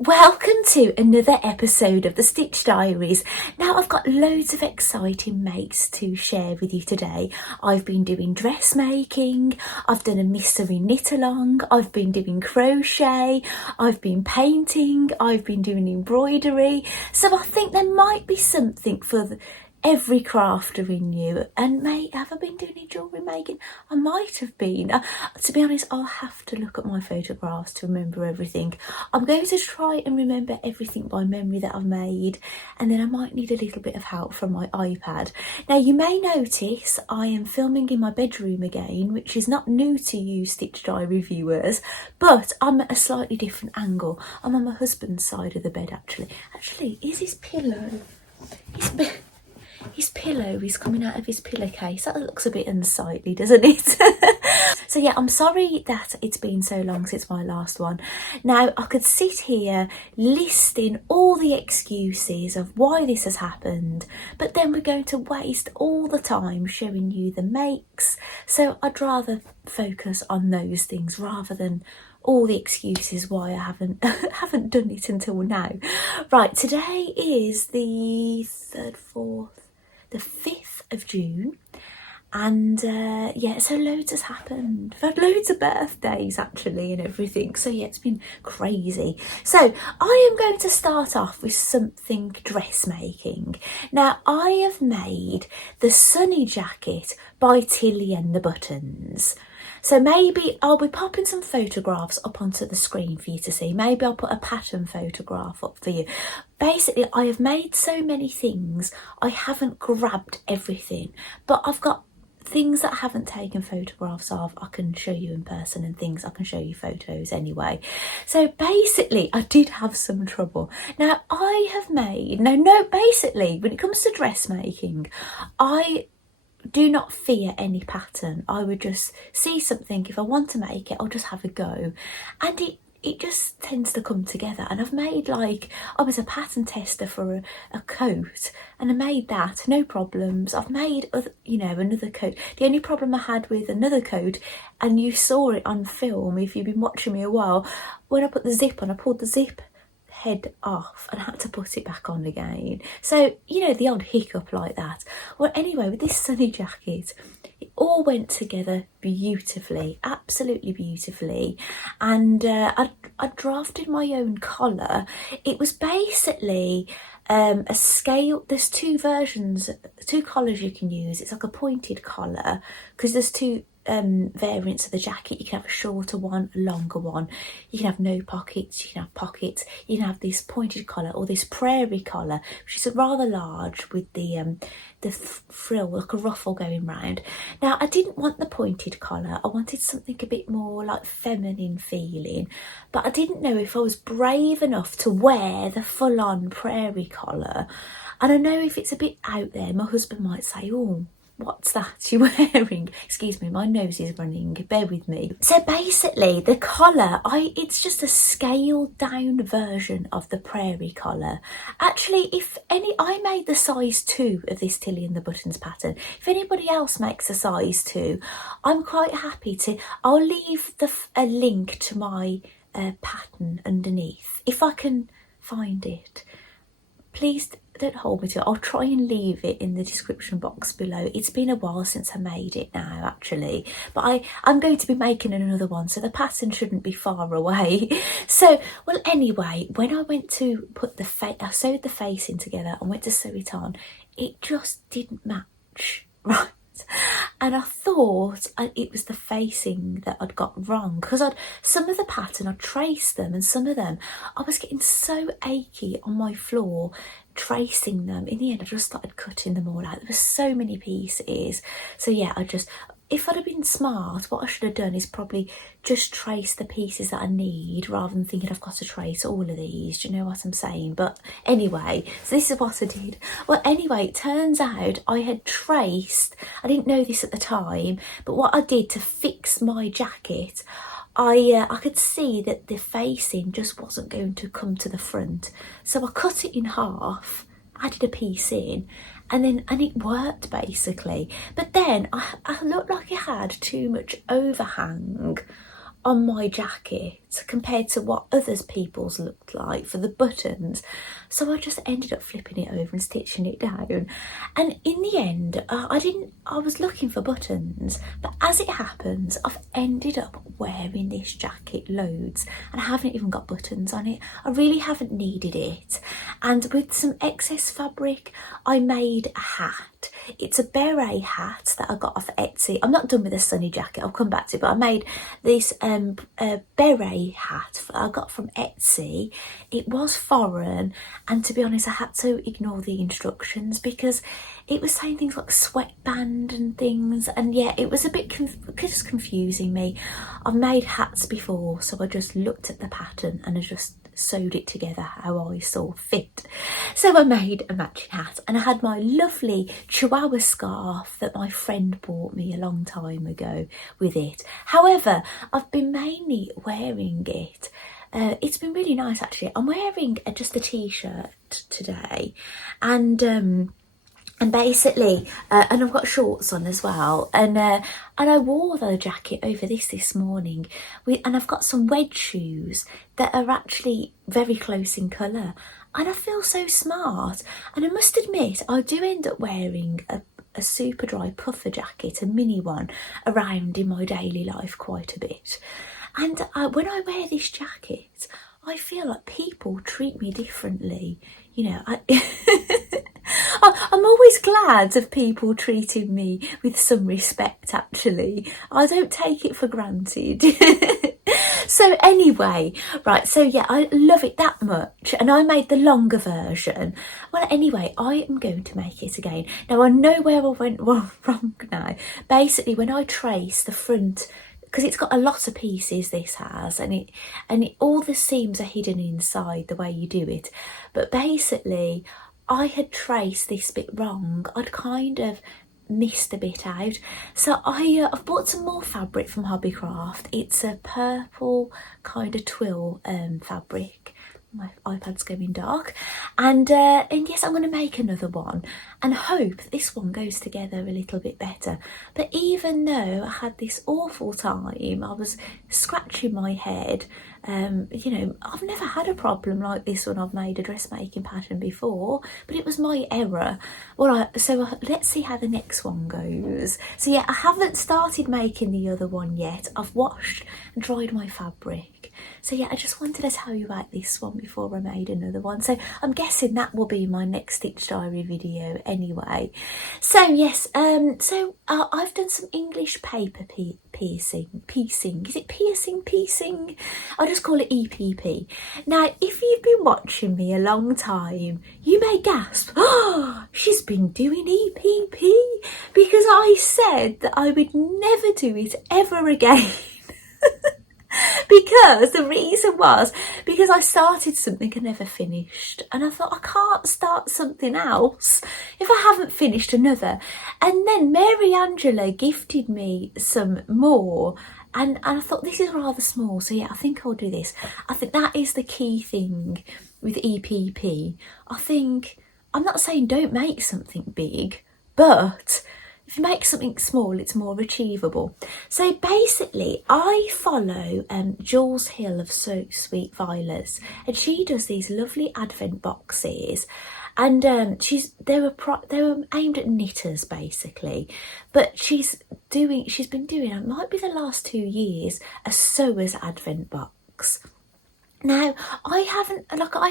Welcome to another episode of the Stitch Diaries. Now I've got loads of exciting makes to share with you today. I've been doing dressmaking, I've done a mystery knit along, I've been doing crochet, I've been painting, I've been doing embroidery. So I think there might be something for every crafter in you. And have I been doing any jewellery making? I might have been. To be honest, I'll have to look at my photographs to remember everything. I'm going to try and remember everything by memory that I've made, and then I might need a little bit of help from my iPad. Now you may notice I am filming in my bedroom again, which is not new to you Stitch Diary viewers, but I'm at a slightly different angle. I'm on my husband's side of the bed actually. Actually, is his pillow? His pillow is coming out of his pillowcase. That looks a bit unsightly, doesn't it? So yeah, I'm sorry that it's been so long since my last one. Now, I could sit here listing all the excuses of why this has happened, but then we're going to waste all the time showing you the makes. So I'd rather focus on those things rather than all the excuses why I haven't done it until now. Right, today is the 5th of June, and yeah, so loads has happened. I've had loads of birthdays actually and everything, so yeah, it's been crazy. So I am going to start off with something dressmaking. Now I have made the Sunny Jacket by Tilly and the Buttons. So maybe I'll be popping some photographs up onto the screen for you to see. Maybe I'll put a pattern photograph up for you. Basically, I have made so many things, I haven't grabbed everything, but I've got things that I haven't taken photographs of. I can show you in person, and things I can show you photos anyway. So basically, I did have some trouble. Now I have made, basically, when it comes to dressmaking, I do not fear any pattern. I would just see something, if I want to make it, I'll just have a go, and it just tends to come together. And I've made, like, I was a pattern tester for a coat, and I made that, no problems. I've made another coat. The only problem I had with another coat, and you saw it on film if you've been watching me a while, when I put the zip on, I pulled the zip head off and I had to put it back on again. So, the old hiccup like that. Well, anyway, with this Sunny Jacket, it all went together beautifully, absolutely beautifully. And I drafted my own collar. It was basically a scale. There's two versions, two collars you can use. It's like a pointed collar, because there's two variants of the jacket. You can have a shorter one, a longer one. You can have no pockets, you can have pockets. You can have this pointed collar or this prairie collar, which is rather large with the frill, like a ruffle going round. Now I didn't want the pointed collar, I wanted something a bit more like feminine feeling, but I didn't know if I was brave enough to wear the full-on prairie collar. And I know if it's a bit out there, my husband might say, "Oh, what's that you're wearing?" Excuse me, my nose is running, bear with me. So basically the collar, it's just a scaled down version of the prairie collar. Actually, I made the size 2 of this Tilly and the Buttons pattern. If anybody else makes a size 2, I'm quite happy to. I'll leave a link to my pattern underneath if I can find it. Please don't hold me to it. I'll try and leave it in the description box below. It's been a while since I made it now, actually, but I'm going to be making another one, so the pattern shouldn't be far away. So, well, anyway, when I went to put I sewed the face in together, I went to sew it on, it just didn't match right. And I thought it was the facing that I'd got wrong, because some of the pattern I'd traced them, and some of them I was getting so achy on my floor tracing them. In the end, I just started cutting them all out. There were so many pieces. So yeah, if I'd have been smart, what I should have done is probably just trace the pieces that I need, rather than thinking I've got to trace all of these. Do you know what I'm saying? But anyway, so this is what I did. Well, anyway, it turns out I had traced, I didn't know this at the time, but what I did to fix my jacket, I could see that the facing just wasn't going to come to the front. So I cut it in half, added a piece in, and it worked basically. But then I looked like I had too much overhang on my jacket, compared to what others people's looked like for the buttons. So I just ended up flipping it over and stitching it down. And in the end, I was looking for buttons, but as it happens, I've ended up wearing this jacket loads and I haven't even got buttons on it. I really haven't needed it. And with some excess fabric, I made a hat. It's a beret hat that I got off Etsy. I'm not done with the sunny jacket, I'll come back to it, but I made this beret hat I got from Etsy. It was foreign, and to be honest, I had to ignore the instructions because it was saying things like sweatband and things, and yeah, it was a bit just confusing me. I've made hats before, so I just looked at the pattern and I just sewed it together how I saw fit. So I made a matching hat, and I had my lovely Chihuahua scarf that my friend bought me a long time ago with it. However, I've been mainly wearing it. It's been really nice actually. I'm wearing just a t-shirt today, and basically, and I've got shorts on as well, and I wore the jacket over this morning, and I've got some wedge shoes that are actually very close in colour, and I feel so smart. And I must admit, I do end up wearing a super dry puffer jacket, a mini one, around in my daily life quite a bit. And when I wear this jacket, I feel like people treat me differently. You know, I'm always glad of people treating me with some respect, actually. I don't take it for granted. So anyway, right, so yeah, I love it that much, and I made the longer version. Well, anyway, I am going to make it again. Now, I know where I went wrong now. Basically, when I trace the front, because it's got a lot of pieces, this has, and all the seams are hidden inside the way you do it. But basically, I had traced this bit wrong. I'd kind of missed a bit out, so I've bought some more fabric from Hobbycraft. It's a purple kind of twill fabric. My iPad's going dark, and yes, I'm going to make another one and hope this one goes together a little bit better. But even though I had this awful time, I was scratching my head. You know, I've never had a problem like this when I've made a dressmaking pattern before, but it was my error. Well, let's see how the next one goes. So yeah, I haven't started making the other one yet. I've washed and dried my fabric. So yeah, I just wanted to tell you about this one before I made another one. So I'm guessing that will be my next Stitch Diary video anyway. So yes, I've done some English paper piecing. Is it piecing? I'll just call it EPP. Now, if you've been watching me a long time, you may gasp, oh, she's been doing EPP, because I said that I would never do it ever again. Because the reason was because I started something and never finished, and I thought I can't start something else if I haven't finished another. And then Mary Angela gifted me some more, and I thought this is rather small, so yeah, I think I'll do this. I think that is the key thing with EPP. I think, I'm not saying don't make something big, but if you make something small, it's more achievable. So basically, I follow Jules Hill of So Sweet Violets, and she does these lovely advent boxes, and they were aimed at knitters basically, but she's been doing, it might be the last 2 years, a sewer's advent box. Now, I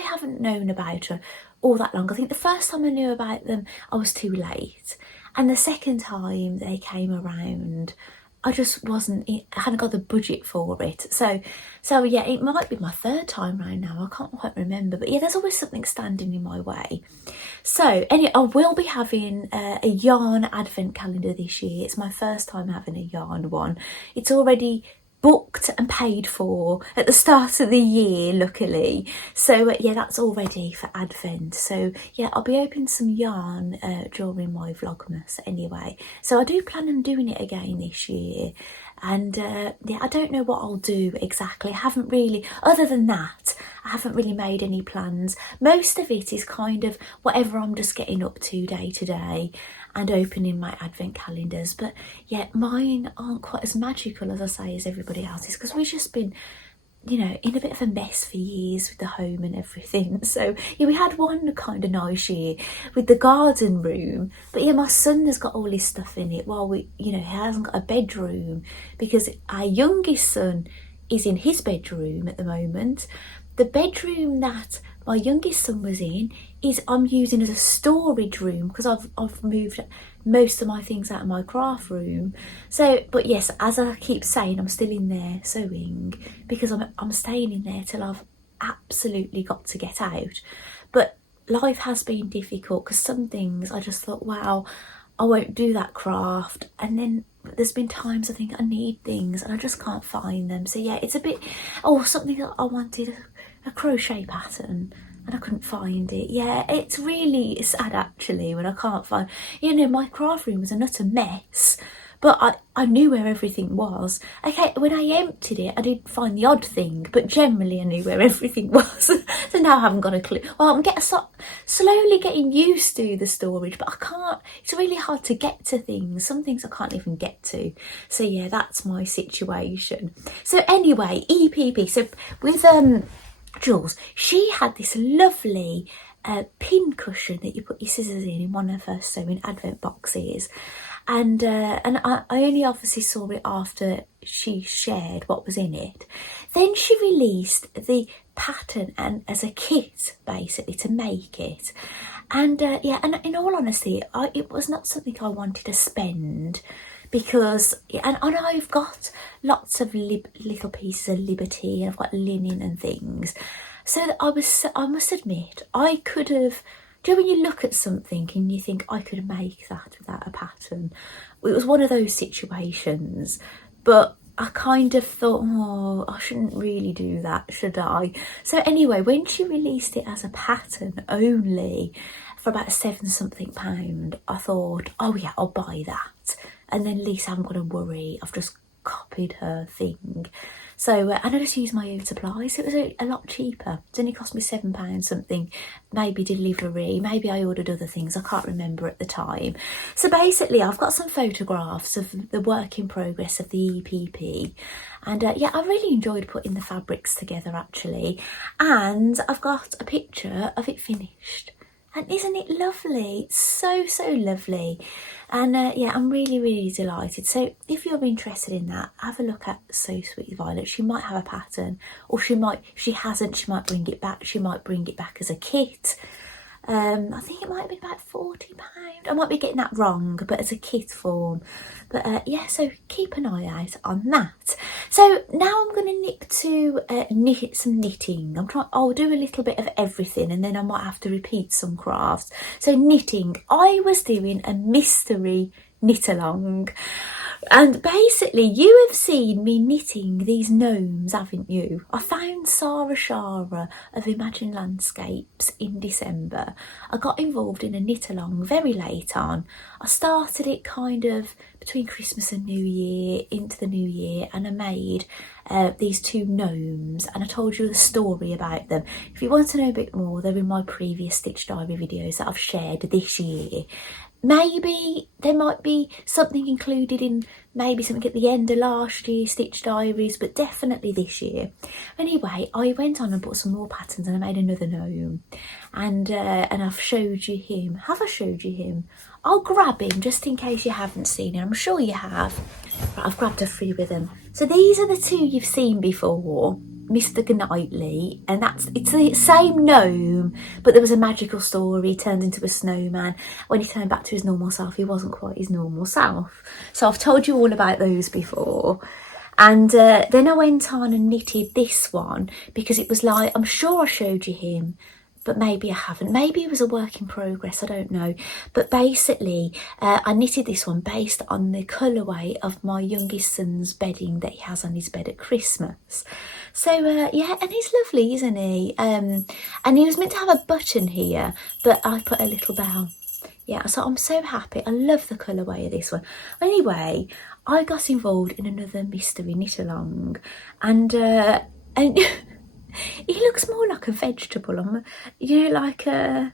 haven't known about her all that long. I think the first time I knew about them, I was too late. And the second time they came around, I hadn't got the budget for it. So yeah, it might be my third time round now. I can't quite remember. But yeah, there's always something standing in my way. So anyway, I will be having a yarn advent calendar this year. It's my first time having a yarn one. It's already booked and paid for at the start of the year, luckily. So yeah, that's all ready for Advent. So yeah, I'll be opening some yarn during my Vlogmas anyway. So I do plan on doing it again this year. And yeah, I don't know what I'll do exactly. I haven't really, other than that, I haven't really made any plans. Most of it is kind of whatever I'm just getting up to day to day and opening my advent calendars. But yeah, mine aren't quite as magical, as I say, as everybody else's, because we've just been you know, in a bit of a mess for years with the home and everything. So yeah, we had one kind of nice year with the garden room, but yeah, my son has got all his stuff in it while we, you know, he hasn't got a bedroom because our youngest son is in his bedroom at the moment. The bedroom that my youngest son was in is I'm using as a storage room because I've moved most of my things out of my craft room. So, but yes, as I keep saying, I'm still in there sewing because I'm staying in there till I've absolutely got to get out. But life has been difficult because some things I just thought, wow, I won't do that craft, and then there's been times I think I need things and I just can't find them. So yeah, it's a bit, oh, something that I wanted, a crochet pattern, and I couldn't find it. Yeah, it's really sad actually when I can't find, you know, my craft room was a utter mess, but I knew where everything was. Okay, when I emptied it, I did find the odd thing, but generally I knew where everything was. So now I haven't got a clue. Well, I'm slowly getting used to the storage, but I can't, it's really hard to get to things. Some things I can't even get to. So yeah, that's my situation. So anyway, EPP. So with Jules, she had this lovely pin cushion that you put your scissors in one of her sewing advent boxes, and I only obviously saw it after she shared what was in it. Then she released the pattern and as a kit basically to make it, and yeah, and in all honesty, it was not something I wanted to spend because, and I've got lots of little pieces of Liberty, and I've got linen and things, so that I must admit, I could have, do you know when you look at something and you think I could make that without a pattern? It was one of those situations, but I kind of thought, oh, I shouldn't really do that, should I? So anyway, when she released it as a pattern only for about £7 something, I thought, oh yeah, I'll buy that. And then at least I haven't got to worry, I've just copied her thing. So, and I just used my own supplies, so it was a lot cheaper. It only cost me £7 something, maybe delivery, maybe I ordered other things, I can't remember at the time. So basically, I've got some photographs of the work in progress of the EPP. And yeah, I really enjoyed putting the fabrics together actually. And I've got a picture of it finished. And isn't it lovely? It's so, so lovely. And yeah, I'm really, really delighted. So if you're interested in that, have a look at So Sweet Violet. She might have a pattern, or she might, if she hasn't, she might bring it back. She might bring it back as a kit. I think it might have been about £40. I might be getting that wrong, but as a kit form. But yeah, so keep an eye out on that. So now I'm going to nick to some knitting. I'll do a little bit of everything, and then I might have to repeat some crafts. So knitting, I was doing a mystery knit along. And basically, you have seen me knitting these gnomes, haven't you? I found Sarah Shara of Imagine Landscapes in December. I got involved in a knit along very late on. I started it kind of between Christmas and New Year, into the New Year, and I made these two gnomes, and I told you the story about them. If you want to know a bit more, they're in my previous Stitch Diary videos that I've shared this year. Maybe there might be something included in maybe something at the end of last year Stitch Diaries, but definitely this year. Anyway, I went on and bought some more patterns, and I made another gnome, and I've showed you him. Have I showed you him? I'll grab him just in case you haven't seen him. I'm sure you have. Right, I've grabbed a free with him. So these are the two you've seen before. Mr. Goodnightly, and it's the same gnome, but there was a magical story. He turned into a snowman. When he turned back to his normal self, he wasn't quite his normal self. So I've told you all about those before. And then I went on and knitted this one because it was like, I'm sure I showed you him, but maybe I haven't. Maybe it was a work in progress, I don't know. But basically, I knitted this one based on the colourway of my youngest son's bedding that he has on his bed at Christmas. So yeah, and he's lovely, isn't he? And he was meant to have a button here, but I put a little bell. Yeah, so I'm so happy. I love the colourway of this one. Anyway, I got involved in another mystery knit along, and he looks more like a vegetable. You know, like a,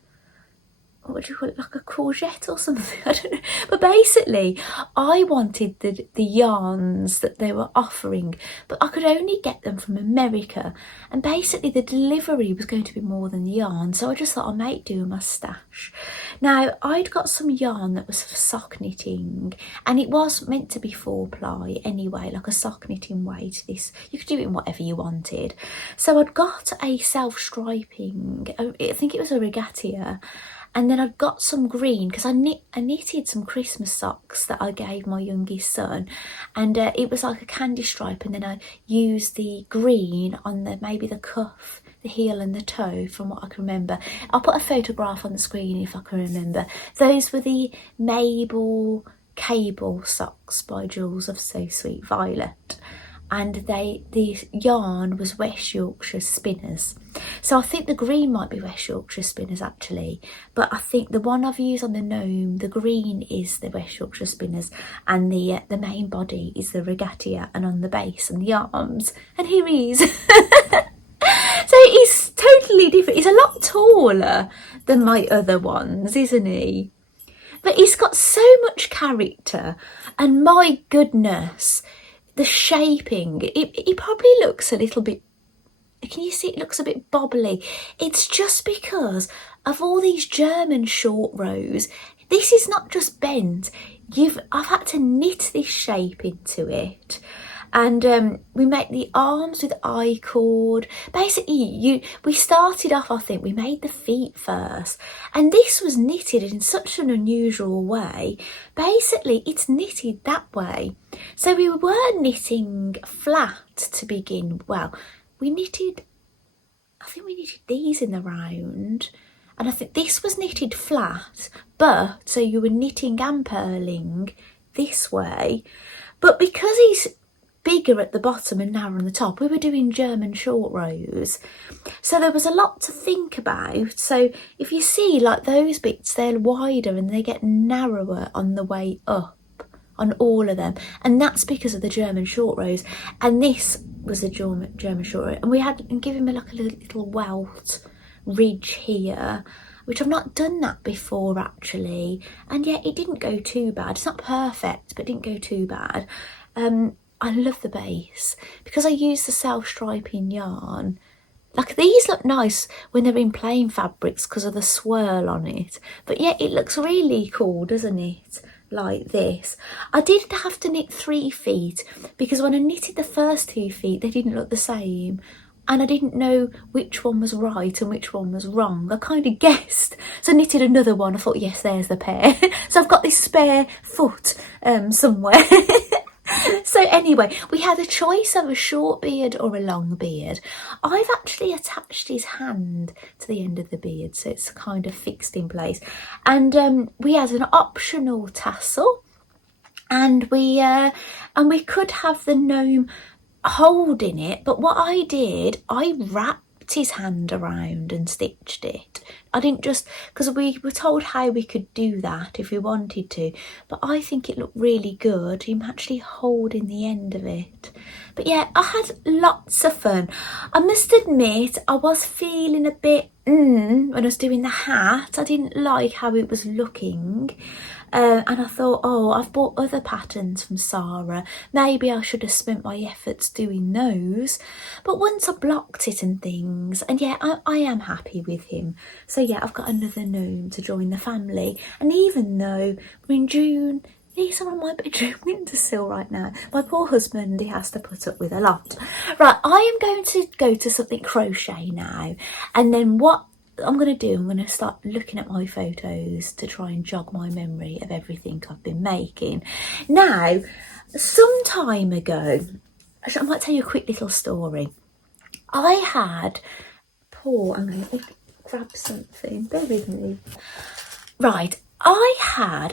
what do you call it, like a courgette or something, I don't know. But basically, I wanted the yarns that they were offering, but I could only get them from America. And basically the delivery was going to be more than the yarn, so I just thought I might do my stash. Now, I'd got some yarn that was for sock knitting, and it was meant to be 4-ply anyway, like a sock knitting weight. This, you could do it in whatever you wanted. So I'd got a self-striping, I think it was a regatta, and then I'd got some green because I knitted some Christmas socks that I gave my youngest son, and it was like a candy stripe, and then I used the green on maybe the cuff, the heel and the toe, from what I can remember. I'll put a photograph on the screen if I can remember. Those were the Mabel cable socks by Jules of So Sweet Violet, and the yarn was West Yorkshire Spinners. So I think the green might be West Yorkshire Spinners actually, but I think the one I've used on the gnome, the green is the West Yorkshire Spinners, and the main body is the regatta, and on the base and the arms, and here he is. So he's totally different. He's a lot taller than my other ones, isn't he? But he's got so much character, and my goodness, the shaping, it probably looks a little bit, can you see it looks a bit bobbly? It's just because of all these German short rows. This is not just bent. I've had to knit this shape into it. And we make the arms with I-cord. Basically, we started off, I think, we made the feet first. And this was knitted in such an unusual way. Basically, it's knitted that way. So we were knitting flat to begin. Well, I think we knitted these in the round. And I think this was knitted flat. But, so you were knitting and purling this way. But because he's bigger at the bottom and narrower on the top, we were doing German short rows, so there was a lot to think about. So if you see, like, those bits, they're wider and they get narrower on the way up on all of them, and that's because of the German short rows. And this was a German short row, and we had given him like a little welt ridge here, which I've not done that before actually, and yet it didn't go too bad. It's not perfect, but it didn't go too bad. I love the base because I use the self-striping yarn. Like, these look nice when they're in plain fabrics because of the swirl on it, but yet it looks really cool, doesn't it? Like this. I did have to knit 3 feet because when I knitted the first 2 feet, they didn't look the same, and I didn't know which one was right and which one was wrong. I kind of guessed, so I knitted another one. I thought, yes, there's the pair. So I've got this spare foot somewhere. So anyway, we had a choice of a short beard or a long beard. I've actually attached his hand to the end of the beard, so it's kind of fixed in place. And we had an optional tassel, and we could have the gnome holding it, but what I did, I wrapped his hand around and stitched it. I didn't just, because we were told how we could do that if we wanted to, but I think it looked really good, him actually holding the end of it. But yeah, I had lots of fun. I must admit, I was feeling a bit when I was doing the hat. I didn't like how it was looking. And I thought, oh, I've bought other patterns from Sarah. Maybe I should have spent my efforts doing those. But once I blocked it and things, and yeah, I am happy with him. So yeah, I've got another gnome to join the family. And even though we're in June, these are on my bedroom windowsill right now. My poor husband, he has to put up with a lot. Right, I am going to go to something crochet now. And then what I'm going to do, I'm going to start looking at my photos to try and jog my memory of everything I've been making. Now, some time ago, I might tell you a quick little story. I had I'm going to grab something, bear with me. Right, I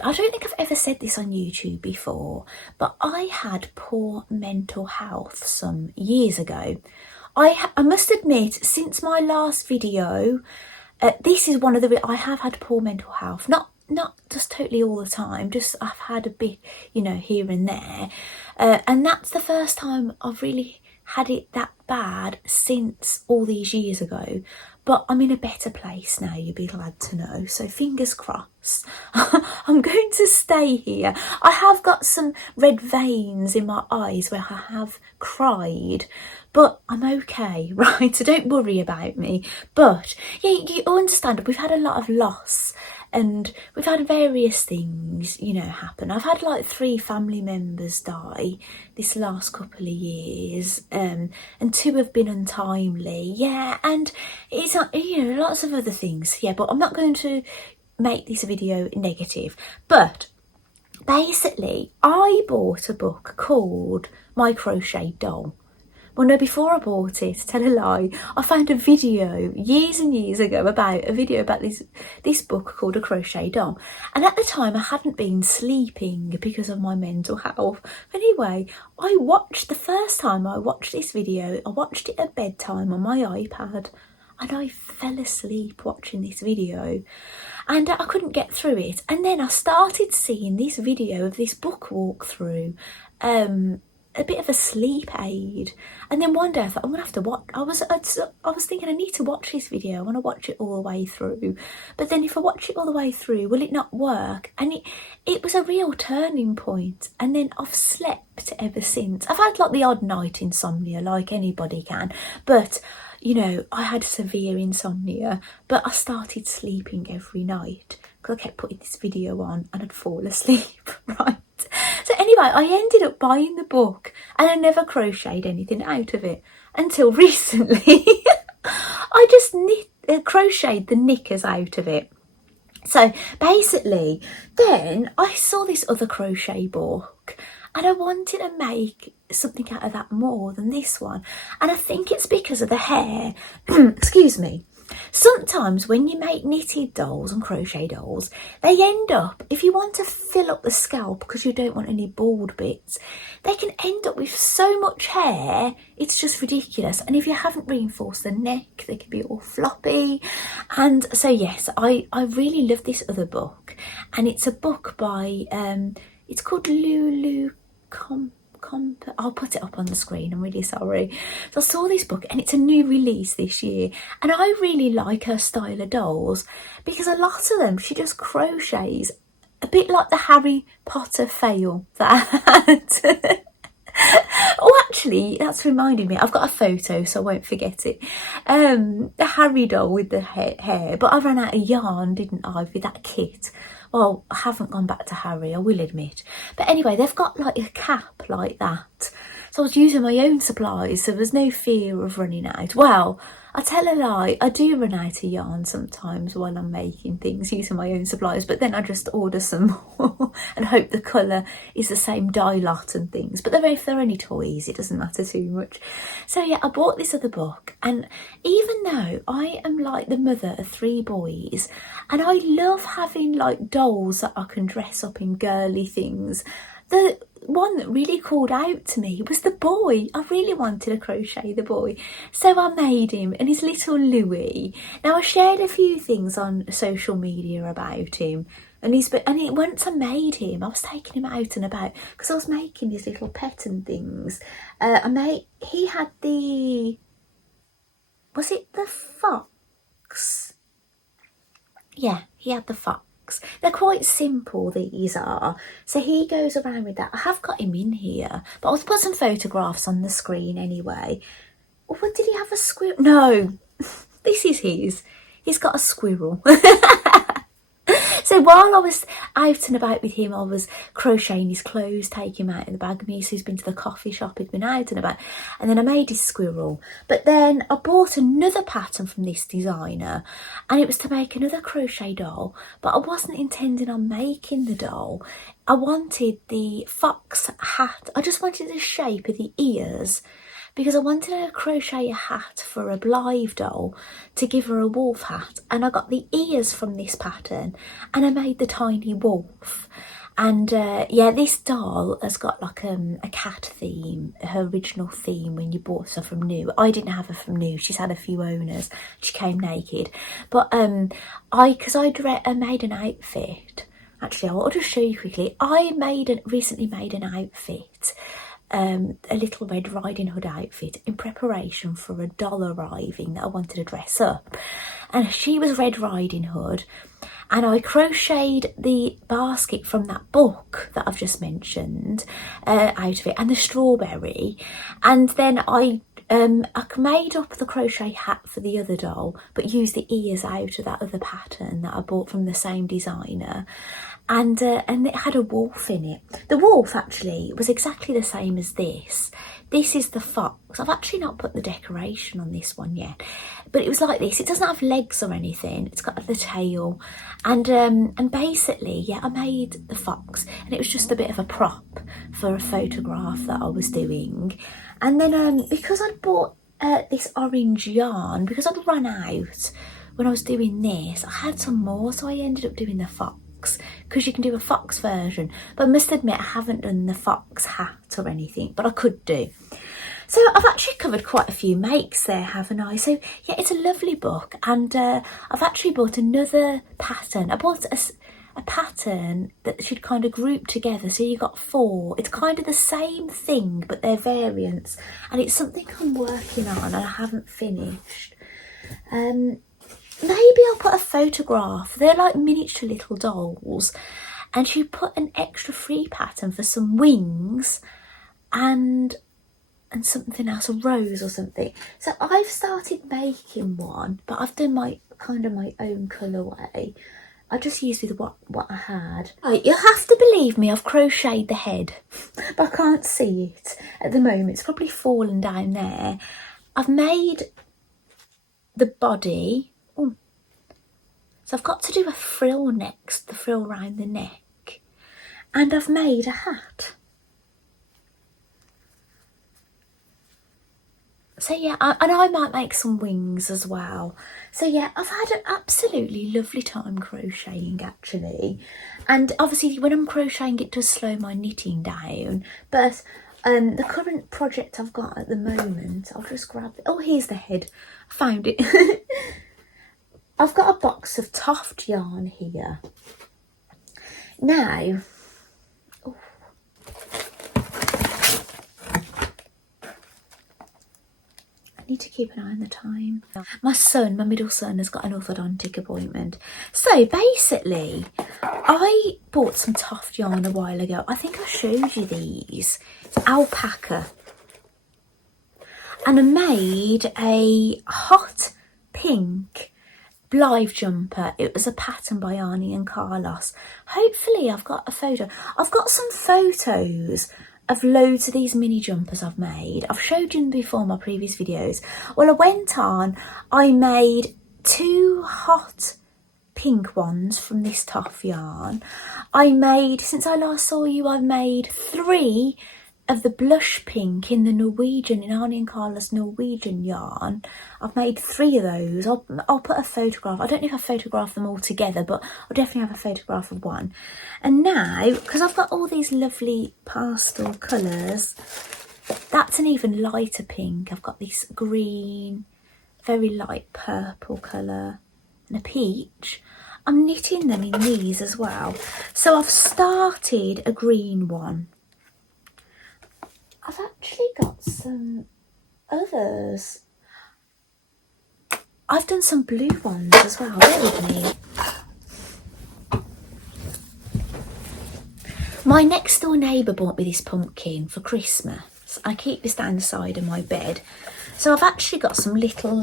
don't think I've ever said this on YouTube before, but I had poor mental health some years ago. I must admit, since my last video, this is one of the, I have had poor mental health, not just totally all the time, just I've had a bit, you know, here and there, and that's the first time I've really had it that bad since all these years ago. but I'm in a better place now, you'll be glad to know. So fingers crossed. I'm going to stay here. I have got some red veins in my eyes where I have cried, but I'm okay, right? So don't worry about me. But yeah, you understand, we've had a lot of loss. And we've had various things, you know, happen. I've had like 3 family members die this last couple of years, and 2 have been untimely. Yeah, and it's, you know, lots of other things. Yeah, but I'm not going to make this video negative. But basically, I bought a book called My Crochet Doll. Well, no, before I bought it, tell a lie, I found a video years and years ago about this book called A Crochet Doll. And at the time, I hadn't been sleeping because of my mental health. Anyway, the first time I watched this video, I watched it at bedtime on my iPad. And I fell asleep watching this video. And I couldn't get through it. And then I started seeing this video of this book walkthrough, a bit of a sleep aid. And then one day I thought, I'm gonna have to watch. I was thinking, I need to watch this video. I want to watch it all the way through. But then if I watch it all the way through, will it not work? And it was a real turning point. And then I've slept ever since. I've had like the odd night insomnia, like anybody can, but you know, I had severe insomnia, but I started sleeping every night because I kept putting this video on and I'd fall asleep, right? So anyway, I ended up buying the book and I never crocheted anything out of it until recently. I just crocheted the knickers out of it. So basically, then I saw this other crochet book and I wanted to make something out of that more than this one. And I think it's because of the hair. Excuse me. Sometimes when you make knitted dolls and crochet dolls, they end up, if you want to fill up the scalp because you don't want any bald bits, they can end up with so much hair, it's just ridiculous. And if you haven't reinforced the neck, they can be all floppy. And so yes, I really love this other book. And it's a book by, it's called Lulu I'll put it up on the screen, I'm really sorry. So I saw this book and it's a new release this year, and I really like her style of dolls because a lot of them she just crochets a bit like the Harry Potter fail that oh, actually, that's reminded me, I've got a photo so I won't forget it. The Harry doll with the hair, but I ran out of yarn, didn't I, with that kit. Well, I haven't gone back to Harry, I will admit. But anyway, they've got like a cap like that. So I was using my own supplies, so there's no fear of running out. Well, I tell a lie, I do run out of yarn sometimes while I'm making things using my own supplies, but then I just order some more and hope the colour is the same dye lot and things. But if they're only toys, it doesn't matter too much. So yeah, I bought this other book, and even though I am like the mother of 3 boys, and I love having like dolls that I can dress up in girly things, the one that really called out to me was the boy. I really wanted to crochet the boy, so I made him, and his little Louis. Now I shared a few things on social media about him, and once I made him, I was taking him out and about because I was making his little pet and things. He had was it the fox? Yeah, he had the fox. They're quite simple, these are. So he goes around with that. I have got him in here, but I'll put some photographs on the screen anyway. What, did he have a squirrel? No, this is his. He's got a squirrel. So while I was out and about with him, I was crocheting his clothes, taking him out in the bag. Me, so he's been to the coffee shop, he'd been out and about. And then I made his squirrel. But then I bought another pattern from this designer, and it was to make another crochet doll. But I wasn't intending on making the doll. I wanted the fox hat. I just wanted the shape of the ears, because I wanted to crochet a hat for a Blythe doll to give her a wolf hat, and I got the ears from this pattern and I made the tiny wolf. And yeah, this doll has got like a cat theme, her original theme when you bought her from new. I didn't have her from new, she's had a few owners, she came naked. But I made an outfit. Actually, I'll just show you quickly. I recently made an outfit a little Red Riding Hood outfit in preparation for a doll arriving that I wanted to dress up. And she was Red Riding Hood. And I crocheted the basket from that book that I've just mentioned out of it, and the strawberry. And then I made up the crochet hat for the other doll, but used the ears out of that other pattern that I bought from the same designer. And it had a wolf in it. The wolf actually was exactly the same as this. This is the fox. I've actually not put the decoration on this one yet, but it was like this. It doesn't have legs or anything. It's got the tail, and basically, yeah, I made the fox, and it was just a bit of a prop for a photograph that I was doing. And then because I'd bought this orange yarn, because I'd run out when I was doing this, I had some more, so I ended up doing the fox, because you can do a fox version. But I must admit, I haven't done the fox hat or anything, but I could do. So I've actually covered quite a few makes there, haven't I? So yeah, it's a lovely book, and I've actually bought another pattern. I bought a pattern that should kind of group together, so you got 4. It's kind of the same thing, but they're variants, and it's something I'm working on and I haven't finished. Maybe I'll put a photograph. They're like miniature little dolls, and she put an extra free pattern for some wings and something else, a rose or something. So I've started making one, but I've done my own colourway. I just used with what I had. Right, you'll have to believe me, I've crocheted the head, but I can't see it at the moment. It's probably fallen down there. I've made the body. Ooh. So I've got to do a frill next, the frill round the neck. And I've made a hat. So yeah, and I might make some wings as well. So yeah, I've had an absolutely lovely time crocheting actually. And obviously when I'm crocheting it does slow my knitting down. But the current project I've got at the moment, I'll just grab it. Oh, here's the head. I found it. I've got a box of Toft yarn here. Now, need to keep an eye on the time. My middle son has got an orthodontic appointment. So basically, I bought some Toft yarn a while ago. I think I showed you these. It's alpaca. And I made a hot pink Blythe jumper. It was a pattern by Arnie and Carlos. Hopefully I've got a photo. I've got some photos of loads of these mini jumpers I've made. I've showed you them before in my previous videos. Well, I went on, I made 2 hot pink ones from this Toft yarn. I made, since I last saw you, I've made 3 of the blush pink in the Norwegian, in Arnie and Carla's Norwegian yarn. I've made 3 of those. I'll put a photograph. I don't know if I photographed them all together, but I'll definitely have a photograph of one. And now, because I've got all these lovely pastel colours, that's an even lighter pink. I've got this green, very light purple colour, and a peach. I'm knitting them in these as well. So I've started a green one. I've actually got some others. I've done some blue ones as well. Bear with me. My next door neighbour bought me this pumpkin for Christmas. I keep this down the side of my bed. So I've actually got some little,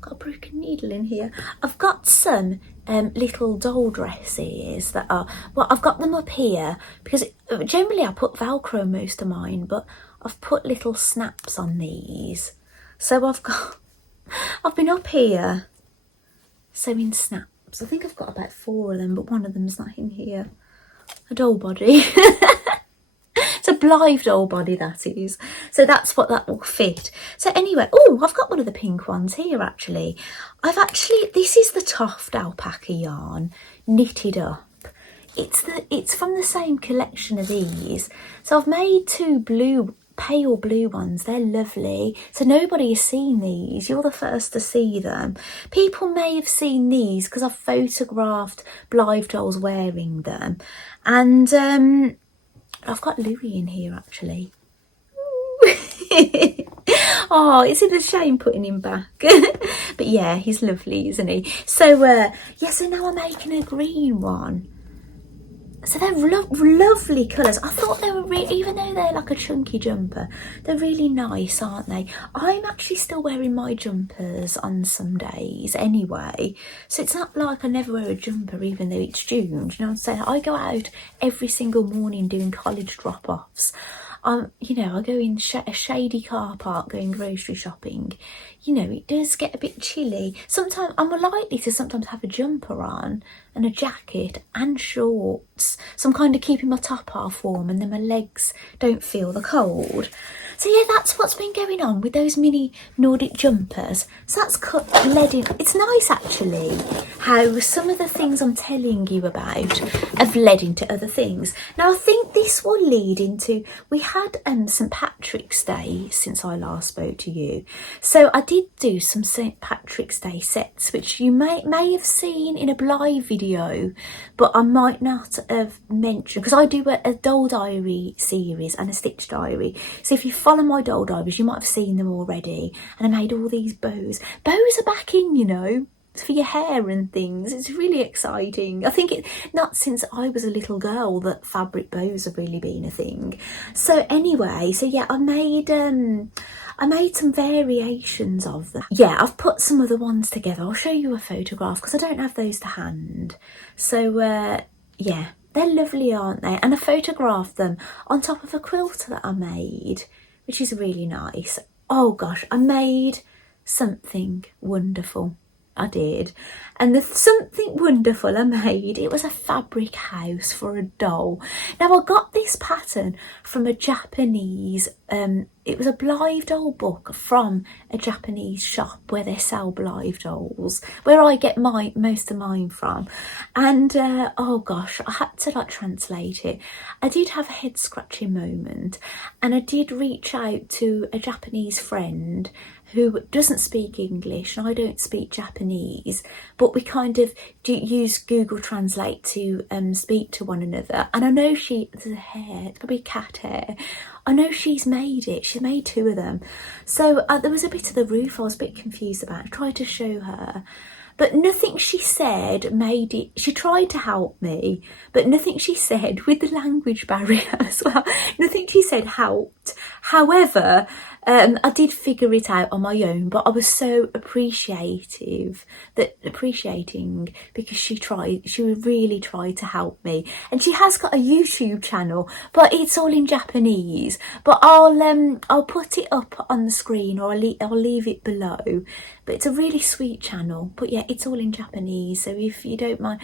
got a broken needle in here. I've got some little doll dresses that are, well, I've got them up here because generally I put Velcro most of mine, but I've put little snaps on these. So I've been up here sewing snaps. I think I've got about 4 of them, but one of them's not in here. A doll body. It's a Blythe doll body, that is. So that's what that will fit. So anyway, oh, I've got one of the pink ones here actually. This is the Toft alpaca yarn knitted up. It's from the same collection of these. So I've made 2 pale blue ones. They're lovely. So nobody has seen these. You're the first to see them. People may have seen these because I've photographed Blythe dolls wearing them. And I've got Louis in here actually. Oh, it's a shame putting him back. But yeah, he's lovely, isn't he? So yeah, so now I'm making a green one. So they're lovely colours. I thought they were even though they're like a chunky jumper, they're really nice, aren't they? I'm actually still wearing my jumpers on some days anyway. So it's not like I never wear a jumper even though it's June. Do you know what I'm saying? I go out every single morning doing college drop-offs. You know, I go in a shady car park going grocery shopping. You know, it does get a bit chilly. Sometimes I'm likely to sometimes have a jumper on and a jacket and shorts. So I'm kind of keeping my top half warm and then my legs don't feel the cold. So yeah, that's what's been going on with those mini Nordic jumpers. So that's led in. It's nice actually how some of the things I'm telling you about have led into other things. Now I think this will lead into, we had St Patrick's Day since I last spoke to you. So I did do some St Patrick's Day sets, which you may have seen in a live video, but I might not have mentioned, because I do a doll diary series and a stitch diary. So if you follow my doll diaries, you might have seen them already. And I made all these bows. Bows are back in, you know, for your hair and things. It's really exciting. I think not since I was a little girl that fabric bows have really been a thing. So anyway, so yeah, I made some variations of them. Yeah, I've put some other ones together. I'll show you a photograph because I don't have those to hand. So yeah, they're lovely, aren't they? And I photographed them on top of a quilt that I made, which is really nice. Oh gosh, I made something wonderful. I did. And the something wonderful I made, it was a fabric house for a doll. Now I got this pattern from a Japanese, it was a Blythe doll book from a Japanese shop where they sell Blythe dolls, where I get most of mine from. And oh gosh, I had to like translate it. I did have a head scratching moment, and I did reach out to a Japanese friend who doesn't speak English and I don't speak Japanese, but we kind of use Google Translate to speak to one another. And I know the hair, it's probably cat hair, I know she's made it. She made 2 of them. So there was a bit of the roof I was a bit confused about. I tried to show her, but nothing she said made it. She tried to help me, but nothing she said, with the language barrier as well, nothing she said helped. However, I did figure it out on my own, but I was so appreciating because she really tried to help me. And she has got a YouTube channel, but it's all in Japanese. But I'll put it up on the screen, or I'll leave it below. But it's a really sweet channel. But yeah, it's all in Japanese. So if you don't mind,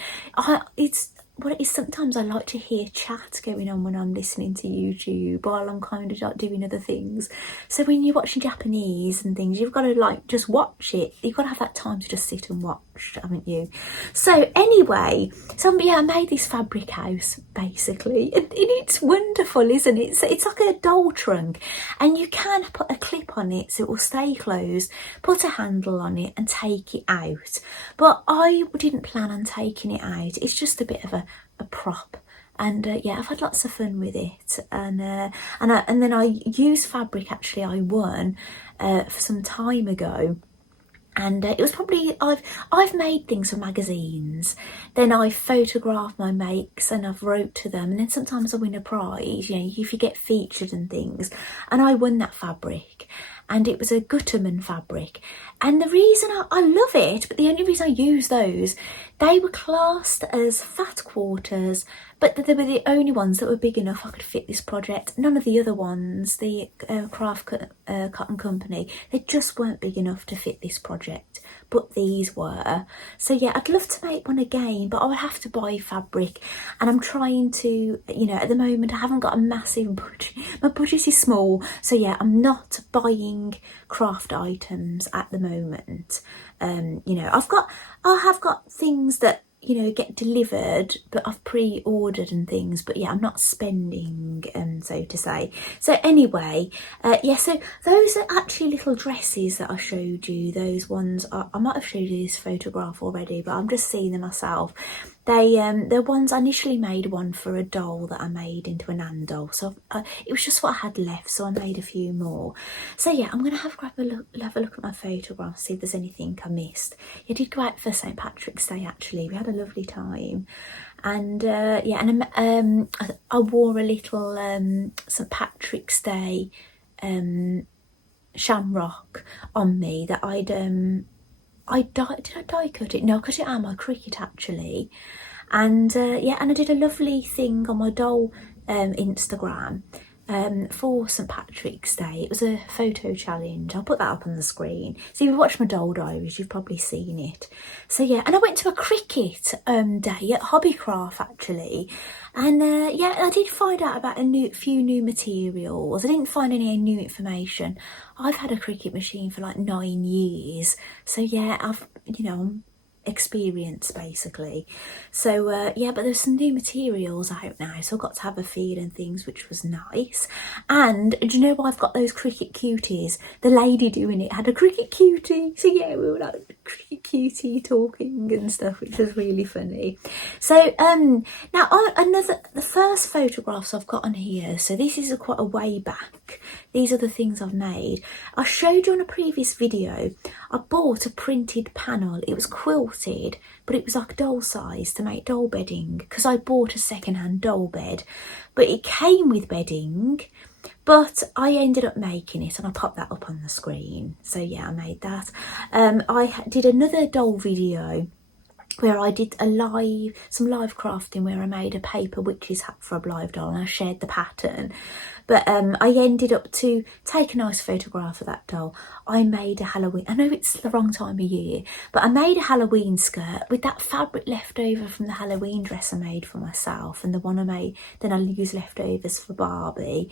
what it is, sometimes I like to hear chat going on when I'm listening to YouTube while I'm kind of like doing other things. So when you're watching Japanese and things, you've got to like just watch it. You've got to have that time to just sit and watch, haven't you? So anyway, so yeah, I made this fabric house basically, and it's wonderful, isn't it? It's like a doll trunk, and you can put a clip on it so it will stay closed, put a handle on it and take it out. But I didn't plan on taking it out. It's just a bit of a prop. And yeah, I've had lots of fun with it, and then I used fabric actually I won for some time ago. And it was probably, I've made things for magazines, then I photograph my makes and I've wrote to them, and then sometimes I win a prize, you know, if you get featured and things. And I won that fabric, and it was a Gutterman fabric. And the reason I love it, but the only reason I use those, they were classed as fat quarters, but they were the only ones that were big enough I could fit this project. None of the other ones, the Craft Cotton Company, they just weren't big enough to fit this project, but these were. So yeah, I'd love to make one again, but I would have to buy fabric, and I'm trying to, you know, at the moment I haven't got a massive budget. My budget is small, so yeah, I'm not buying craft items at the moment. You know, I have got things that, you know, get delivered, but I've pre-ordered and things, but yeah, I'm not spending, so to say. So anyway, yeah, so those are actually little dresses that I showed you. Those ones I might have showed you this photograph already, but I'm just seeing them myself. the ones I initially made one for a doll that I made into an Nan doll, so it was just what I had left, so I made a few more. So yeah, I'm gonna have a look at my photographs, see if there's anything I missed. I did go out for St. Patrick's Day actually. We had a lovely time, and yeah, and I wore a little St. Patrick's Day shamrock on me that did I die cut it? No, I cut it out of my Cricut actually. And yeah, and I did a lovely thing on my doll Instagram for St. Patrick's Day. It was a photo challenge. I'll put that up on the screen. So if you watch my doll diaries, you've probably seen it. So yeah, and I went to a Cricut day at Hobbycraft actually. And yeah, I did find out about a few new materials. I didn't find any new information. I've had a Cricut machine for like 9 years. So yeah, I'm experience basically. So yeah, but there's some new materials out now, so I got to have a feel and things, which was nice. And do you know why I've got those Cricut cuties? The lady doing it had a Cricut cutie, so yeah, we were like Cricut cutie talking and stuff, which was really funny. So now the first photographs I've got on here, so this is quite a way back. These are the things I've made. I showed you on a previous video, I bought a printed panel. It was quilted, but it was like doll size to make doll bedding, because I bought a second-hand doll bed, but it came with bedding, but I ended up making it, and I'll pop that up on the screen. So yeah, I made that. I did another doll video where I did some live crafting, where I made a paper witch's hat for a live doll, and I shared the pattern. But I ended up to take a nice photograph of that doll. I made a Halloween, I know it's the wrong time of year, but I made a Halloween skirt with that fabric left over from the Halloween dress I made for myself, and the one I made, then I used leftovers for Barbie.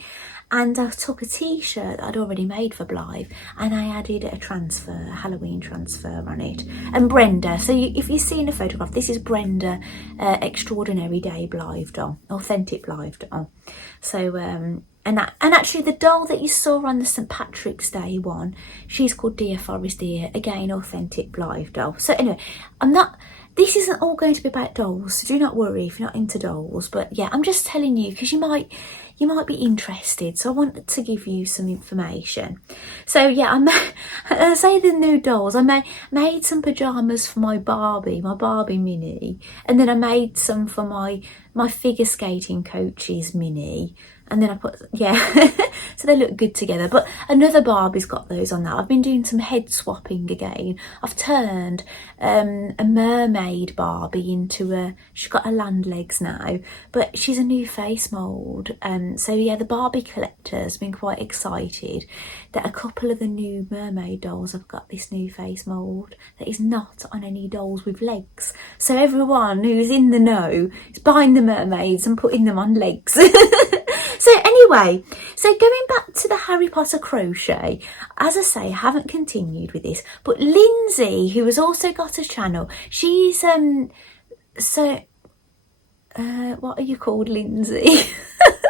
And I took a t-shirt that I'd already made for Blythe, and I added a Halloween transfer on it. And Brenda, so if you've seen a photograph, this is Brenda, Extraordinary Day Blythe doll, authentic Blythe doll. So and actually the doll that you saw on the St. Patrick's Day one, she's called Dear Forest Dear, again authentic Blythe doll. So anyway, this isn't all going to be about dolls, so do not worry if you're not into dolls. But yeah, I'm just telling you because you might be interested, so I wanted to give you some information. So yeah, I say the new dolls. I made some pyjamas for my Barbie mini, and then I made some for my figure skating coaches mini. And then I put, yeah, so they look good together. But another Barbie's got those on now. I've been doing some head swapping again. I've turned a mermaid Barbie into she's got her land legs now, but she's a new face mould. So yeah, the Barbie collector's been quite excited that a couple of the new mermaid dolls have got this new face mould that is not on any dolls with legs. So everyone who's in the know is buying the mermaids and putting them on legs. So anyway, so going back to the Harry Potter crochet, as I say, I haven't continued with this, but Lindsey, who has also got a channel, she's what are you called, Lindsey?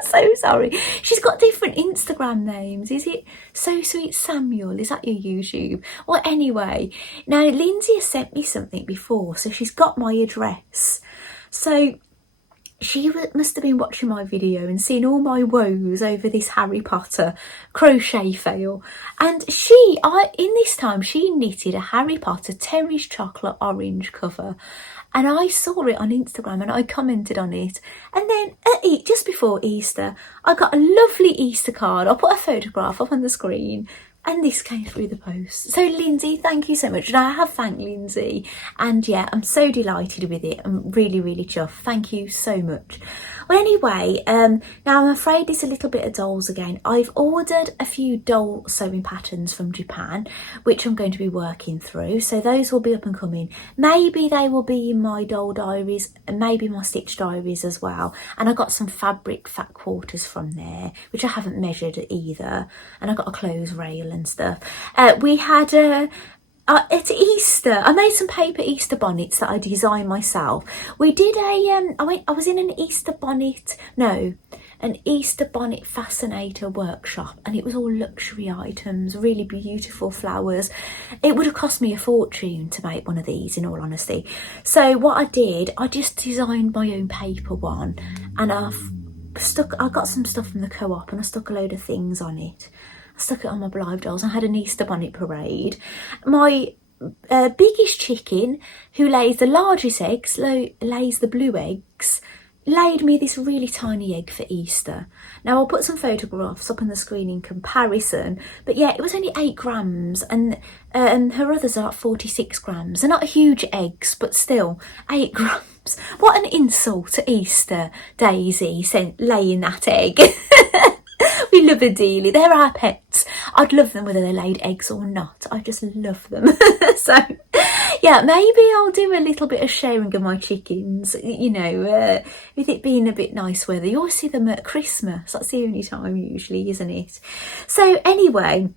So sorry. She's got different Instagram names. Is it So Sweet Samuel? Is that your YouTube? Well, anyway, now Lindsey has sent me something before, so she's got my address. So she must have been watching my video and seen all my woes over this Harry Potter crochet fail. And in this time, she knitted a Harry Potter Terry's Chocolate Orange cover. And I saw it on Instagram and I commented on it. And then just before Easter, I got a lovely Easter card. I'll put a photograph up on the screen. And this came through the post. So Lindsey, thank you so much. And I have thanked Lindsey. And yeah, I'm so delighted with it. I'm really, really chuffed. Thank you so much. Well, anyway, now I'm afraid it's a little bit of dolls again. I've ordered a few doll sewing patterns from Japan, which I'm going to be working through. So those will be up and coming. Maybe they will be in my doll diaries and maybe my stitch diaries as well. And I got some fabric fat quarters from there, which I haven't measured either. And I got a clothes rail and stuff. We had at Easter, I made some paper Easter bonnets that I designed myself. We did I was in an Easter bonnet, no, an Easter bonnet fascinator workshop, and it was all luxury items, really beautiful flowers. It would have cost me a fortune to make one of these, in all honesty. So what I did, I just designed my own paper one, and I got some stuff from the co-op and I stuck a load of things on it. I stuck it on my Blythe dolls. I had an Easter bonnet parade. My biggest chicken, who lays the largest eggs, lays the blue eggs, laid me this really tiny egg for Easter. Now I'll put some photographs up on the screen in comparison, but yeah, it was only 8 grams, and her others are like 46 grams. They're not huge eggs, but still 8 grams. What an insult to Easter, Daisy, laying that egg. We love her dearly. They're our pets. I'd love them whether they laid eggs or not. I just love them. So yeah, maybe I'll do a little bit of sharing of my chickens, you know, with it being a bit nice weather. You always see them at Christmas. That's the only time usually, isn't it? So anyway,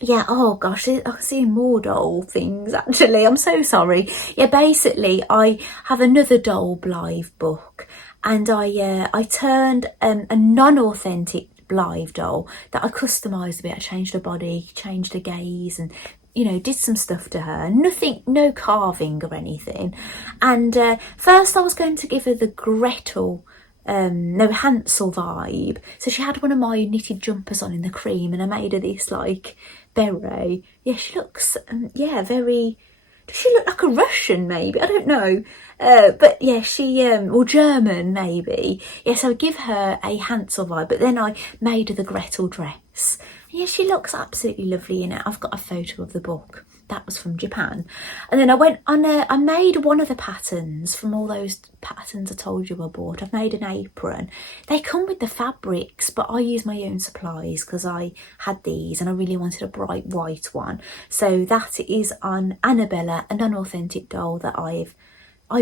yeah, oh gosh, I'm seeing more doll things actually. I'm so sorry. Yeah, basically I have another doll Blythe book, and I turned a non-authentic Blythe doll that I customised a bit. I changed her body, changed her gaze, and you know, did some stuff to her. Nothing, no carving or anything. And first I was going to give her the Gretel, Hansel vibe. So she had one of my knitted jumpers on in the cream, and I made her this like beret. Yeah, she looks, yeah, very, does she look like a Russian maybe? I don't know. But yeah, she, or German maybe. Yeah, so I give her a Hansel vibe, but then I made her the Gretel dress. Yeah, she looks absolutely lovely in it. I've got a photo of the book. That was from Japan. And then I went on I made one of the patterns from all those patterns I told you I bought. I've made an apron. They come with the fabrics, but I use my own supplies because I had these and I really wanted a bright white one. So that is on Annabella, an unauthentic doll that I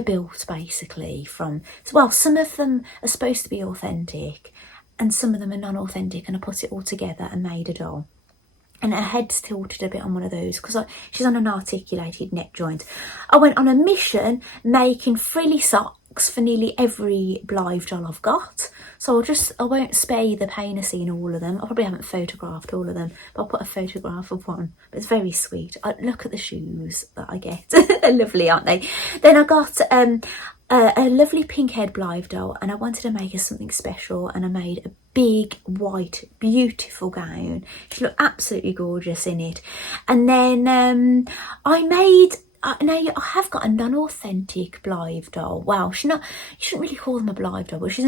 built basically from, well, some of them are supposed to be authentic and some of them are non-authentic, and I put it all together and made a doll. And her head's tilted a bit on one of those because she's on an articulated neck joint. I went on a mission making frilly socks for nearly every Blythe doll I've got. So I won't spare you the pain of seeing all of them. I probably haven't photographed all of them, but I'll put a photograph of one. But it's very sweet. Look at the shoes that I get. They're lovely, aren't they? Then I got a lovely pink head Blythe doll, and I wanted to make her something special, and I made a big white beautiful gown. She looked absolutely gorgeous in it. And then I made now I have got a non-authentic Blythe doll. Well, you shouldn't really call them a Blythe doll, but she's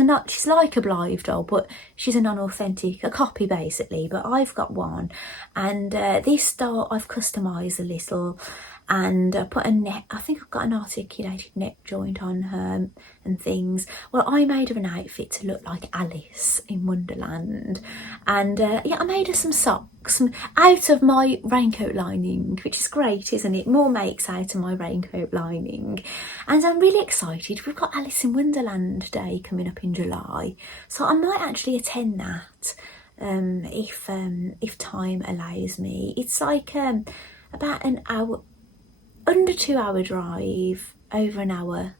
like a Blythe doll, but she's a non-authentic, a copy basically. But I've got one, and this doll I've customised a little, and I put a neck, I think I've got an articulated neck joint on her and things. Well, I made her an outfit to look like Alice in Wonderland, and yeah, I made her some socks out of my raincoat lining, which is great, isn't it? More makes out of my raincoat lining. And I'm really excited. We've got Alice in Wonderland Day coming up in July, so I might actually attend that if time allows me. It's like about an hour, under 2 hour drive, over an hour,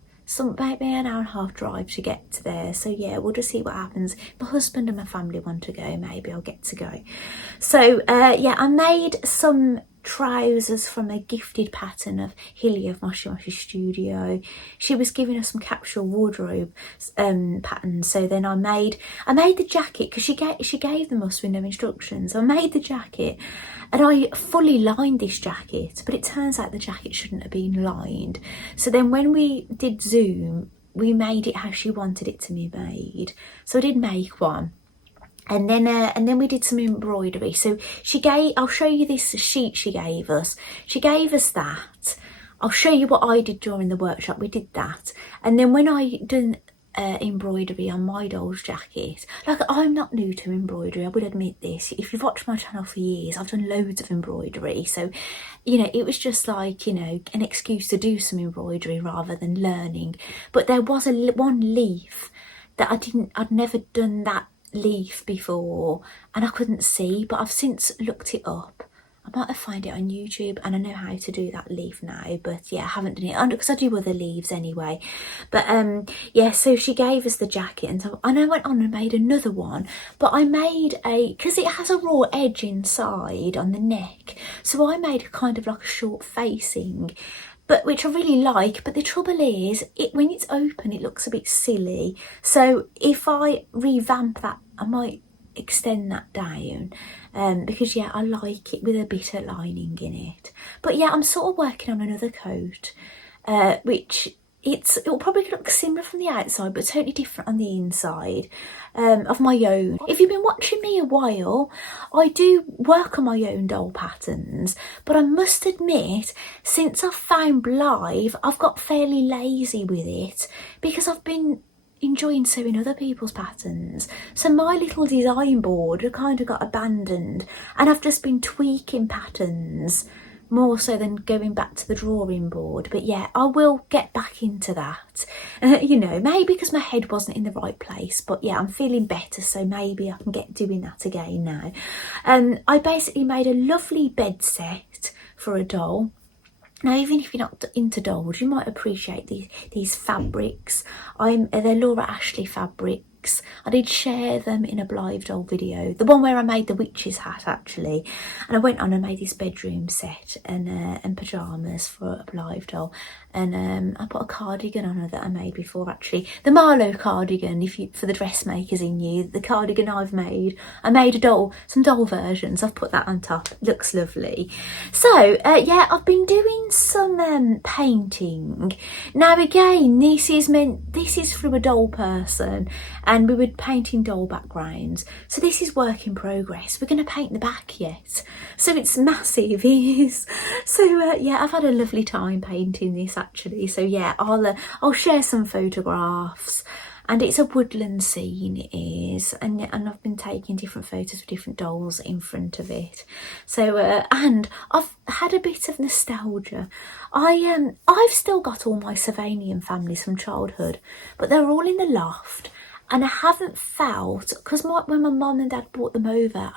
maybe an hour and a half drive to get to there. So yeah, we'll just see what happens. My husband and my family want to go, maybe I'll get to go. So yeah, I made some trousers from a gifted pattern of Hilly of Moshi Moshi Studio. She was giving us some capsule wardrobe patterns, so then I made the jacket because she gave them us with no instructions. I made the jacket, and I fully lined this jacket, but it turns out the jacket shouldn't have been lined. So then when we did Zoom, we made it how she wanted it to be made. So I did make one. And then we did some embroidery. So I'll show you this sheet she gave us. She gave us that. I'll show you what I did during the workshop. We did that. And then when I done embroidery on my doll's jacket, like, I'm not new to embroidery, I would admit this. If you've watched my channel for years, I've done loads of embroidery. So, you know, it was just like, you know, an excuse to do some embroidery rather than learning. But there was one leaf that I'd never done that leaf before, and I couldn't see, but I've since looked it up, I might have found it on YouTube, and I know how to do that leaf now, but yeah, I haven't done it because I do other leaves anyway. But yeah, so she gave us the jacket, and so I went on and made another one, but I made because it has a raw edge inside on the neck, so I made a kind of like a short facing, but which I really like. But the trouble is, when it's open, it looks a bit silly. So if I revamp that, I might extend that down, because yeah, I like it with a bit of lining in it. But yeah, I'm sort of working on another coat, which it'll probably look similar from the outside but totally different on the inside, of my own. If you've been watching me a while, I do work on my own doll patterns, but I must admit, since I've found Live, I've got fairly lazy with it because I've been enjoying sewing other people's patterns. So my little design board kind of got abandoned, and I've just been tweaking patterns more so than going back to the drawing board. But yeah, I will get back into that, you know, maybe because my head wasn't in the right place, but yeah, I'm feeling better, so maybe I can get doing that again now. I basically made a lovely bed set for a doll. Now, even if you're not into dolls, you might appreciate these fabrics. They're Laura Ashley fabrics. I did share them in a Blythe doll video, the one where I made the witch's hat actually, and I went on and made this bedroom set and pyjamas for a Blythe doll, and I put a cardigan on her that I made before actually, the Marlowe cardigan. For the dressmakers in you, the cardigan I made some doll versions. I've put that on top. It looks lovely. So yeah, I've been doing some painting. Now again, this is from a doll person, and we were painting doll backgrounds, so this is work in progress. We're going to paint the back yet, so it's massive. It is. So yeah, I've had a lovely time painting this actually. So yeah, I'll share some photographs. And it's a woodland scene, it is, and I've been taking different photos of different dolls in front of it. So and I've had a bit of nostalgia. I've still got all my Savanian families from childhood, but they're all in the loft. And I haven't felt, because when my mum and dad brought them over,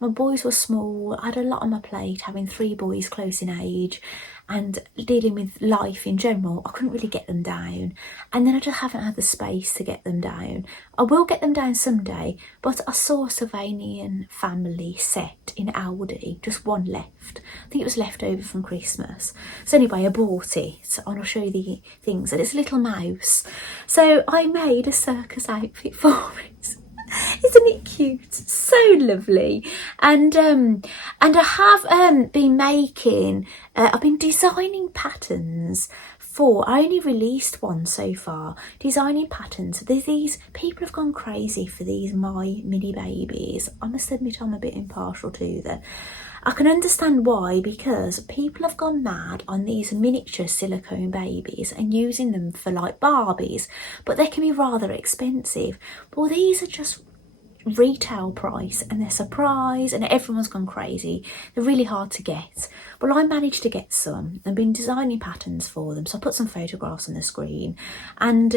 my boys were small, I had a lot on my plate, having 3 boys close in age and dealing with life in general. I couldn't really get them down, and then I just haven't had the space to get them down. I will get them down someday, but I saw a Sylvanian family set in Aldi, just one left. I think it was left over from Christmas. So anyway, I bought it, and I'll show you the things, and it's a little mouse. So I made a circus outfit for it. Isn't it cute? So lovely. And I have been making, I've been designing patterns for, I only released one so far, designing patterns. These people have gone crazy for these My Mini Babies. I must admit I'm a bit impartial to them. I can understand why, because people have gone mad on these miniature silicone babies and using them for like Barbies, but they can be rather expensive. Well, these are just retail price, and they're surprise, and everyone's gone crazy. They're really hard to get. Well, I managed to get some and been designing patterns for them, so I put some photographs on the screen, and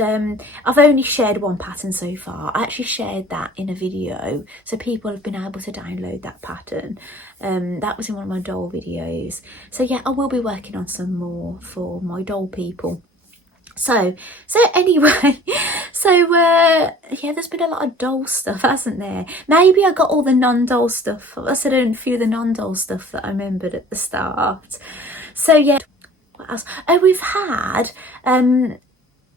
I've only shared one pattern so far. I actually shared that in a video, so people have been able to download that pattern. That was in one of my doll videos. So yeah, I will be working on some more for my doll people. So anyway, yeah, there's been a lot of doll stuff, hasn't there? Maybe I got all the non-doll stuff. I said a few of the non-doll stuff that I remembered at the start. So yeah, what else? Oh,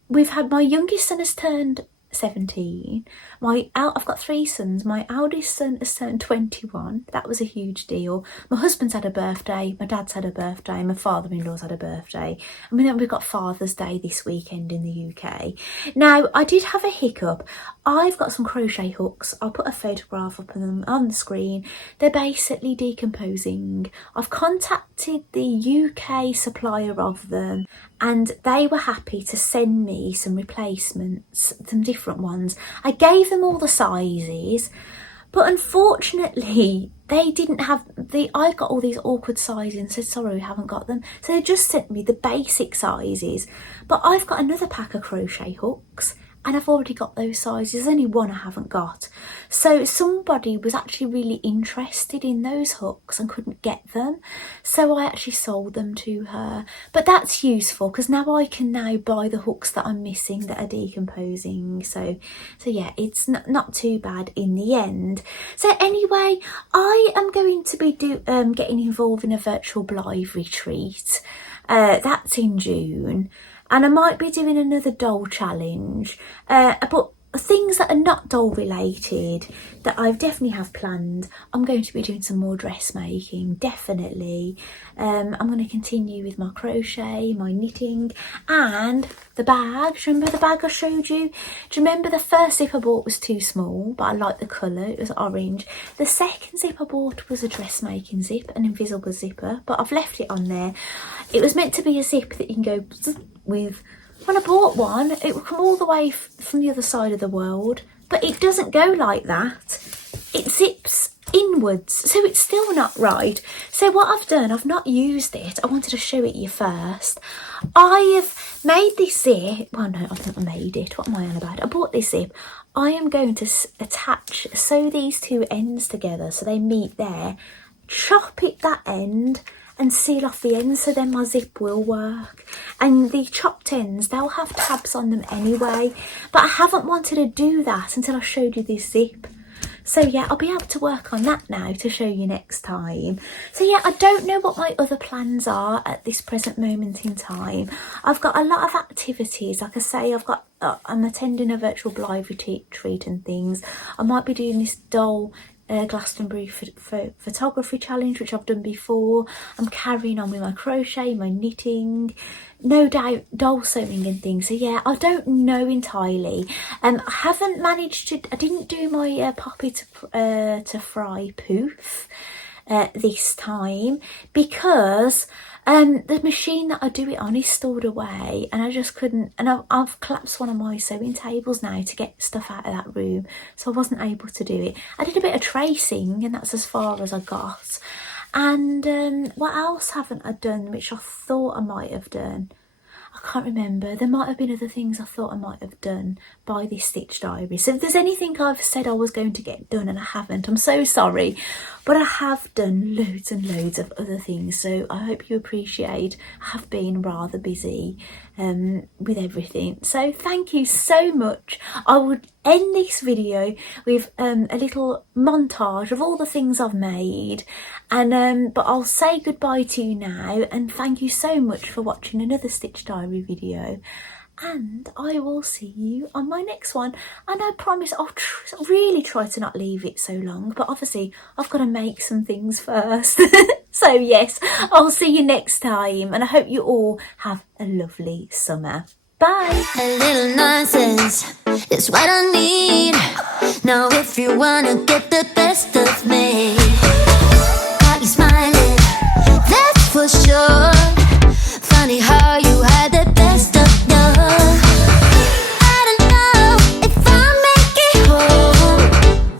we've had my youngest son has turned 17. I've got 3 sons. My eldest son has turned 21. That was a huge deal. My husband's had a birthday, my dad's had a birthday, my father-in-law's had a birthday, and then we've got Father's Day this weekend in the UK. Now, I did have a hiccup. I've got some crochet hooks. I'll put a photograph up of them on the screen. They're basically decomposing. I've contacted the UK supplier of them, and they were happy to send me some replacements, some different ones. I gave them all the sizes, but unfortunately they didn't have I got all these awkward sizes and said, sorry, we haven't got them. So they just sent me the basic sizes, but I've got another pack of crochet hooks and I've already got those sizes. There's only one I haven't got. So somebody was actually really interested in those hooks and couldn't get them, so I actually sold them to her. But that's useful because now I can now buy the hooks that I'm missing that are decomposing. So yeah, it's not too bad in the end. So anyway, I am going to be getting involved in a virtual live retreat. That's in June, and I might be doing another doll challenge, but things that are not doll related that I definitely have planned. I'm going to be doing some more dressmaking, definitely. I'm going to continue with my crochet, my knitting, and the bag. Do you remember the bag I showed you? Do you remember the first zip I bought was too small, but I liked the colour, it was orange. The second zip I bought was a dressmaking zip, an invisible zipper, but I've left it on there. It was meant to be a zip that you can go with. When I bought one, it would come all the way from the other side of the world, but it doesn't go like that. It zips inwards, so it's still not right. So what I've done, I've not used it. I wanted to show it you first. I have made this zip. Well, no, I think I made it. What am I on about? I bought this zip. I am going to sew these two ends together so they meet there, chop it that end, and seal off the ends, so then my zip will work. And the chopped ends, they'll have tabs on them anyway, but I haven't wanted to do that until I showed you this zip. So yeah, I'll be able to work on that now to show you next time. So yeah, I don't know what my other plans are at this present moment in time. I've got a lot of activities. Like I say, I'm attending a virtual live retreat and things. I might be doing this doll Glastonbury photography challenge, which I've done before. I'm carrying on with my crochet, my knitting, no doubt doll sewing and things. So yeah, I don't know entirely. I haven't managed to, I didn't do my poppy to fry poof this time because the machine that I do it on is stored away, and I just couldn't, and I've collapsed one of my sewing tables now to get stuff out of that room, so I wasn't able to do it. I did a bit of tracing, and that's as far as I got. And what else haven't I done, which I thought I might have done? I can't remember. There might have been other things I thought I might have done by this Stitch Diary. So if there's anything I've said I was going to get done and I haven't, I'm so sorry. But I have done loads and loads of other things. So I hope you appreciate I have been rather busy with everything. So thank you so much. I would end this video with a little montage of all the things I've made, and but I'll say goodbye to you now, and thank you so much for watching another Stitch Diary video, and I will see you on my next one. And I promise I'll really try to not leave it so long, but obviously I've got to make some things first. So yes, I'll see you next time, and I hope you all have a lovely summer. Bye. A little nonsense is what I need. Now if you wanna get the best of me, got you smiling, that's for sure. Funny how you had the best of love. I don't know if I'll make it home.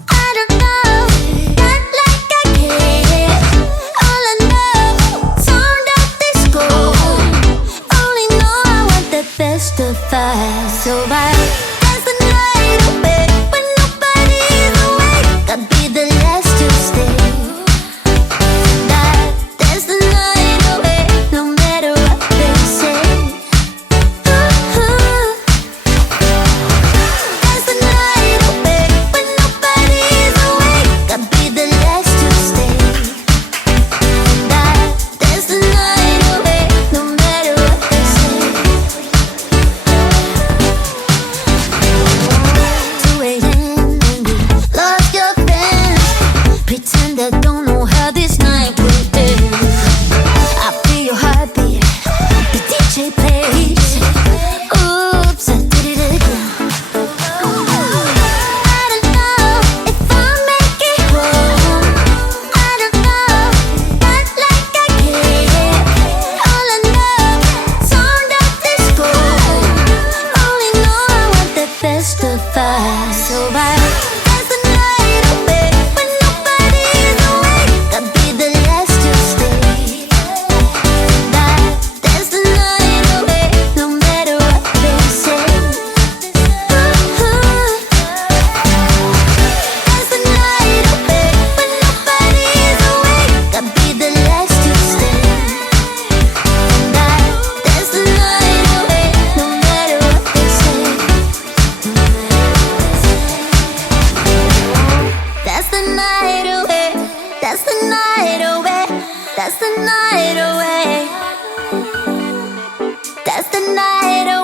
I don't know, not like I care. All I know, sound of disco. Only know I want the best of us. So I dance the night away when nobody's awake. I'll be the last to stay. Dance the night away, no matter what they say. Dance the night away when nobody's awake. I'll be the last to stay. Dance the night away, no matter what they say. right